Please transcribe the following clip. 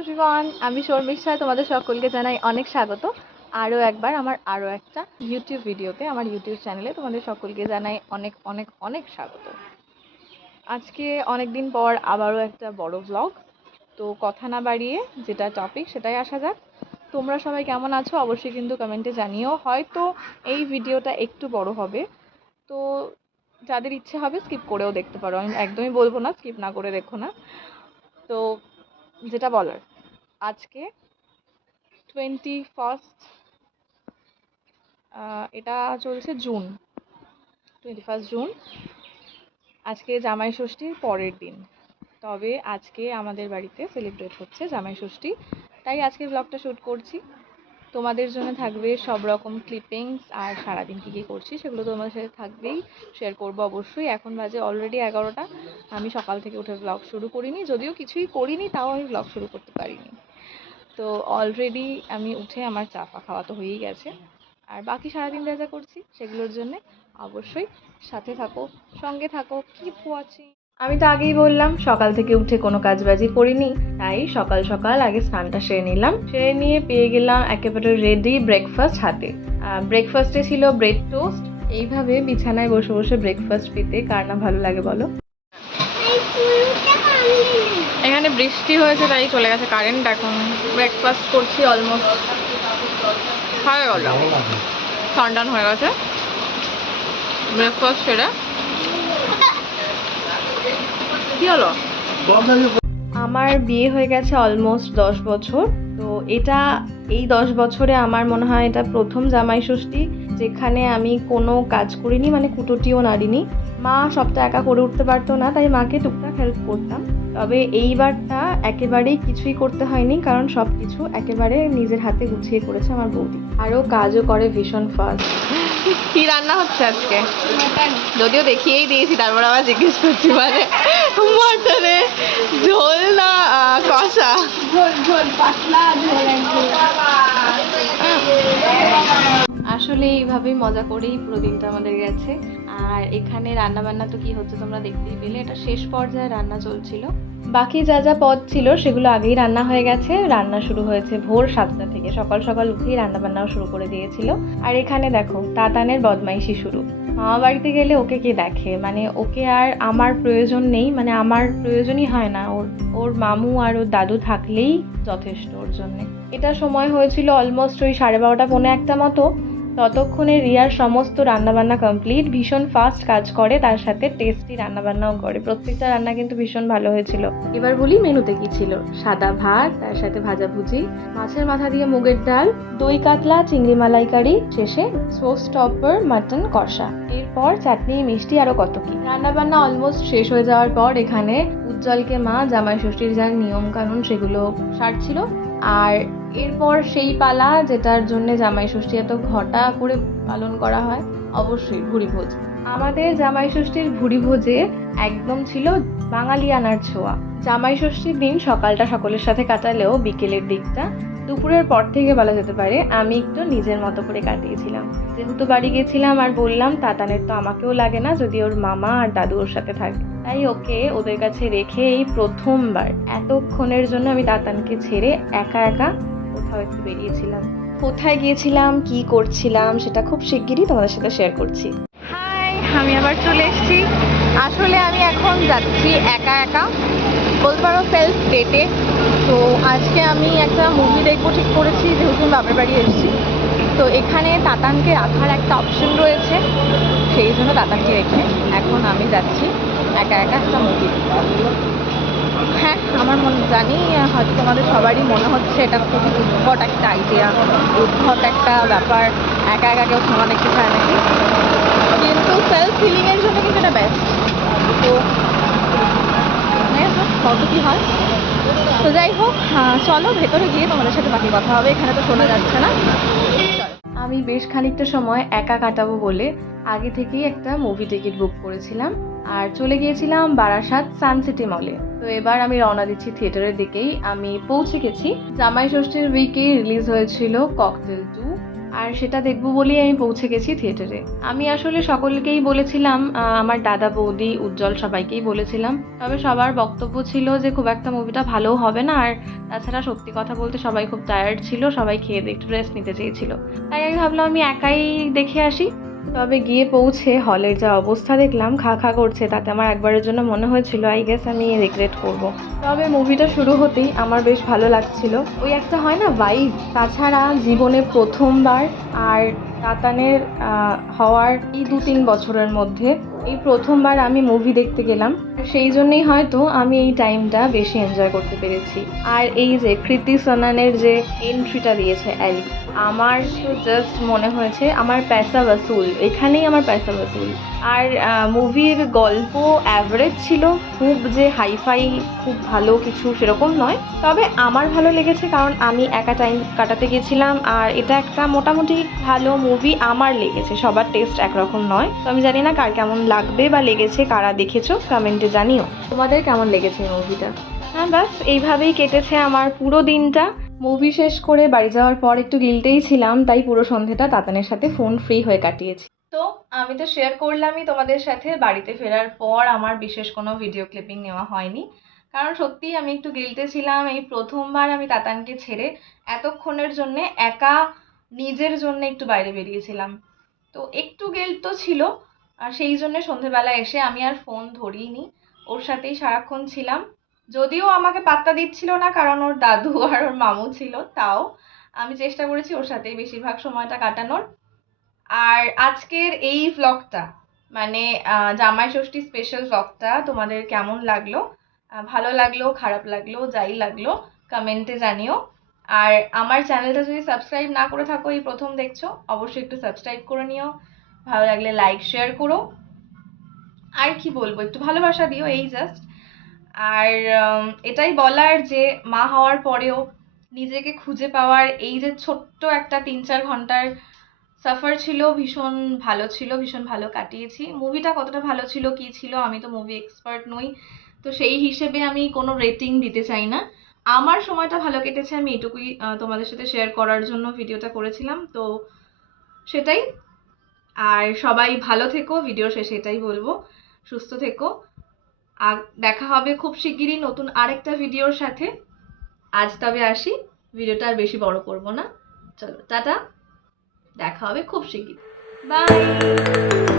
Everyone, আমি শর্মিষ্ঠা। তোমাদের সকলকে জানাই অনেক স্বাগত আরও একবার আমার আরও একটা ইউটিউব ভিডিওতে। আমার ইউটিউব চ্যানেলে তোমাদের সকলকে জানাই অনেক অনেক অনেক স্বাগত। আজকে অনেক দিন পর আবারও একটা বড় ব্লগ। তো কথা না বাড়িয়ে যেটা টপিক সেটাই আসা যাক। তোমরা সবাই কেমন আছো অবশ্যই কিন্তু কমেন্টে জানিও। হয়তো এই ভিডিওটা একটু বড় হবে, তো যাদের ইচ্ছে হবে স্কিপ করেও দেখতে পারো। আমি একদমই বলবো না স্কিপ না করে দেখো না। তো যেটা বলার, আজকে 21st, এটা চলছে জুন, 21 জুন। আজকে জামাই ষষ্ঠীর পরের দিন, তবে আজকে আমাদের বাড়িতে সেলিব্রেট হচ্ছে জামাই ষষ্ঠী, তাই আজকে ব্লগটা শ্যুট করছি। তোমাদের জন্য থাকবে সব রকম ক্লিপিংস, আর সারাদিন কী কী করছি সেগুলো তোমাদের সাথে থাকবেই, শেয়ার করবো অবশ্যই। এখন বাজে অলরেডি 11টা। আমি সকাল থেকে উঠে ব্লগ শুরু করিনি, যদিও কিছুই করিনি, তাও আমি ব্লগ শুরু করতে পারিনি। তো অলরেডি আমি উঠে আমার চা খাওয়া তো হয়েই গেছে, আর বাকি সারাদিন যা যা করছি সেগুলোর জন্য অবশ্যই সাথে থাকো, সঙ্গে থাকো, কিপ ওয়াচিং। আমি তো আগেই বললাম সকাল থেকে উঠে কোনো কাজবাজি করিনি, তাই সকাল সকাল আগে স্নানটা সেরে নিলাম। সেরে নিয়ে পেয়ে গেলাম একেবারে রেডি ব্রেকফাস্ট হাতে। ব্রেকফাস্টে ছিল ব্রেড টোস্ট। এইভাবে বিছানায় বসে বসে ব্রেকফাস্ট পেতে কার না ভালো লাগে বলো। এখানে বৃষ্টি হয়েছে তাই চলে গেছে কারেন্ট। এখন ব্রেকফাস্ট করছি, অলমোস্ট হয়ে গেল, ঠান্ডান হয়ে গেছে ব্রেকফাস্ট সেরে। কি হলো? আমার বিয়ে হয়ে গেছে অলমোস্ট 10 বছর। তো এই 10 বছরে আমার মনে হয় এটা প্রথম জামাই ষষ্ঠী যেখানে আমি কোনো কাজ করিনি, মানে কুটোটিও নাড়িনি। মা সবটা একা করে উঠতে পারতো না, তাই মাকে টুকটাক হেল্প করতাম। তবে এইবারটা একেবারেই কিছুই করতে হয়নি, কারণ সব কিছু একেবারে নিজের হাতে গুছিয়ে করেছে আমার বৌদি। আরও কাজও করে ভীষণ ফাস্ট। কি রান্না হচ্ছে আজকে? যদিও দেখিয়েই দিয়েছি, তারপর আবার জিজ্ঞেস করছি, মানে মটনে ঝোল না কষা? ঝোল পাতলা ঝোল। আসলে এইভাবেই মজা করেই পুরো দিনটা আমাদের গেছে। আর এখানে রান্না বান্না তো কি হচ্ছে তোমরা দেখতেই পেলে, এটা শেষ পর্যায়ে রান্না চলছিল। বাকি যা যা পদ ছিল সেগুলো আগেই রান্না হয়ে গেছে। রান্না শুরু হয়েছে ভোর 7টা থেকে, সকাল সকাল উঠেই রান্না বান্নাও শুরু করে দিয়েছিল। আর এখানে দেখো তাতানের বদমাইশি শুরু। মামা বাড়িতে গেলে ওকে কে দেখে, মানে ওকে আর আমার প্রয়োজন নেই, মানে আমার প্রয়োজনই হয় না। ওর মামু আর ওর দাদু থাকলেই যথেষ্ট ওর জন্যে। এটা সময় হয়েছিল অলমোস্ট ওই 12:30 পৌনে 1টা মতো। ততক্ষণে রিয়ার সমস্ত রান্নাবান্না কমপ্লিট। ভীষণ ফাস্ট কাজ করে, তার সাথে টেস্টি রান্নাবান্নাও করে। প্রত্যেকটা রান্না কিন্তু ভীষণ ভালো হয়েছিল। এবার বলি মেনুতে কি ছিল। সাদা ভাত, তার সাথে ভাজাভুজি, মাছের মাথা দিয়ে মুগের ডাল, দই কাতলা, চিংড়ি মালাইকারি, শেষে সোস টপার মাটন কষা, এরপর চাটনি, মিষ্টি, আরো কত কি। রান্নাবান্না অলমোস্ট শেষ হয়ে যাওয়ার পর এখানে উজ্জ্বলকে মা জামাই ষষ্ঠীর যার নিয়ম কানুন সেগুলো সারছিল। আর এরপর সেই পালা যেটার জন্য জামাই ষষ্ঠী এত ঘটা করে পালন করা হয়, অবশ্যই ভুরি ভোজ। আমাদের জামাই ষষ্ঠীর ভুরি ভোজে একদম ছিল বাঙালিয়ানার ছোঁয়া। জামাই ষষ্ঠীর দিন সকালটা সকলের সাথে কাটালেও বিকেলের দিকটা, দুপুরের পর থেকে বলা যেতে পারে, আমি একটু নিজের মতো করে কাটিয়েছিলাম। যেহেতু বাড়ি গেছিলাম আর বললাম তাতানের তো আমাকেও লাগে না যদি ওর মামা আর দাদু ওর সাথে থাকে, তাই ওকে ওদের কাছে রেখে এই প্রথমবার এতক্ষণের জন্য আমি তাতানকে ছেড়ে একা একা কোথাও একটু বেরিয়েছিলাম। কোথায় গিয়েছিলাম, কি করছিলাম সেটা খুব শিগগিরই তোমাদের সাথে শেয়ার করছি। হাই, আমি আবার চলে এসেছি। আসলে আমি এখন যাচ্ছি একা একা, বলতে পারো সেলফ ডেটে। তো আজকে আমি একটা মুভি দেখবো ঠিক করেছি, যেহেতু আমি বাপের বাড়ি এসেছি। তো এখানে তাতানকে রাখার একটা অপশন রয়েছে, সেই জন্য তাতানকে রেখে এখন আমি যাচ্ছি একা একা একটা মুভি। হ্যাঁ, আমার জানি হয়তো তোমাদের সবারই মনে হচ্ছে এটা খুবই উদ্ভট একটা আইডিয়া, উদ্ভট একটা ব্যাপার, একা একা কেউ সিনেমা দেখতে চায় নাকি, কিন্তু সেলফ ফিলিংয়ের জন্য কিন্তু এটা বেস্ট। তো কত কী হয়। তো যাই হোক, চলো ভেতরে গিয়ে তোমাদের সাথে বাকি কথা হবে, এখানে তো শোনা যাচ্ছে না। আমি বেশ খানিকটা সময় একা কাটাবো বলে আগে থেকেই একটা মুভি টিকিট বুক করেছিলাম আর চলে গিয়েছিলাম বারাসাত সানসিটি মলে। তো এবার আমি রওনা দিচ্ছি থিয়েটারের দিকেই। আমি পৌঁছে গেছি। জামাই ষষ্ঠীর উইকে রিলিজ হয়েছিল ককটেল 2, আর সেটা দেখব বলেই আমি পৌঁছে গেছি থিয়েটারে। আমি আসলে সকলকেই বলেছিলাম, আমার দাদা, বৌদি, উজ্জ্বল সবাইকেই বলেছিলাম। তবে সবার বক্তব্য ছিল যে খুব একটা মুভিটা ভালোও হবে না, আর তাছাড়া সত্যি কথা বলতে সবাই খুব টায়ার্ড ছিল, সবাই খেয়ে দিয়ে একটু রেস্ট নিতে চেয়েছিল। তাই আমি ভাবলাম আমি একাই দেখে আসি। তবে গিয়ে পৌঁছে হলের যা অবস্থা দেখলাম, খা খা করছে, তাতে আমার একবারের জন্য মনে হয়েছিল আই গেস আমি রিগ্রেট করব। তবে মুভিটা শুরু হতেই আমার বেশ ভালো লাগছিল। ওই একটা হয় না ভাইব। তাছাড়া জীবনে প্রথমবার, আর তাতানের হওয়ার এই 2-3 বছরের মধ্যে এই প্রথমবার আমি মুভি দেখতে গেলাম। সেই জন্যই হয়তো আমি এই টাইমটা বেশি এনজয় করতে পেরেছি। আর এই যে কৃতি সনানের যে এন্ট্রিটা দিয়েছে অ্যালি, আমার তো জাস্ট মনে হয়েছে আমার পয়সা বসুল, এখানেই আমার পয়সা বসুল। আর মুভির গল্প অ্যাভারেজ ছিল, খুব যে হাইফাই খুব ভালো কিছু সেরকম নয়। তবে আমার ভালো লেগেছে কারণ আমি একা টাইম কাটাতে গেছিলাম, আর এটা একটা মোটামুটি ভালো মুভি আমার লেগেছে। সবার টেস্ট একরকম নয়, তো আমি জানি না কার কেমন লাগবে বা লেগেছে, কারা দেখেছো কমেন্টে জানিও তোমাদের কেমন লেগেছে এই মুভিটা। হ্যাঁ, ব্যাস এইভাবেই কেটেছে আমার পুরো দিনটা। মুভি শেষ করে বাড়ি যাওয়ার পর একটু গিল্টেই ছিলাম, তাই পুরো সন্ধ্যেটা তাতানের সাথে ফোন ফ্রি হয়ে কাটিয়েছি। তো আমি তো শেয়ার করলামই তোমাদের সাথে, বাড়িতে ফেরার পর আমার বিশেষ কোনো ভিডিও ক্লিপিং নেওয়া হয়নি, কারণ সত্যিই আমি একটু গিল্টে ছিলাম। এই প্রথমবার আমি তাতানকে ছেড়ে এতক্ষণের জন্য একা নিজের জন্য একটু বাইরে বেরিয়েছিলাম, তো একটু গিল্ট তো ছিল। আর সেই জন্য সন্ধেবেলা এসে আমি আর ফোন ধরিনি, ওর সাথেই সারাক্ষণ ছিলাম। যদিও আমাকে পাত্তা দিচ্ছিল না কারণ ওর দাদু আর ওর মামু ছিল, তাও আমি চেষ্টা করেছি ওর সাথেই বেশিরভাগ সময়টা কাটানোর। আর আজকের এই ভ্লগটা মানে জামাই ষষ্ঠী স্পেশাল ভ্লগটা তোমাদের কেমন লাগলো? ভালো লাগলো, খারাপ লাগলো, যাই লাগলো কমেন্টে জানিও। আর আমার চ্যানেলটা যদি সাবস্ক্রাইব না করে থাকো, এই প্রথম দেখছো, অবশ্যই একটু সাবস্ক্রাইব করে নিও। ভালো লাগলে লাইক শেয়ার করো। আর কি বলবো, একটু ভালোবাসা দিও, এই জাস্ট। আর এটাই বলার যে মা হওয়ার পরেও নিজেকে খুঁজে পাওয়ার এই যে ছোট্ট একটা 3-4 ঘন্টার সাফার ছিল, ভীষণ ভালো ছিল, ভীষণ ভালো কাটিয়েছি। মুভিটা কতটা ভালো ছিল কি ছিল, আমি তো মুভি এক্সপার্ট নই, তো সেই হিসেবে আমি কোনো রেটিং দিতে চাই না। আমার সময়টা ভালো কেটেছে, আমি এটুকুই তোমাদের সাথে শেয়ার করার জন্য ভিডিওটা করেছিলাম, তো সেটাই। আর সবাই ভালো থেকো, ভিডিও শেষে এটাই বলবো, সুস্থ থেকো। আর দেখা হবে খুব শিগগিরই নতুন আরেকটা ভিডিওর সাথে। আজ তবে আসি, ভিডিওটা আর বেশি বড় করব না। চলো টাটা, দেখা হবে খুব শিগগিরই। বাই।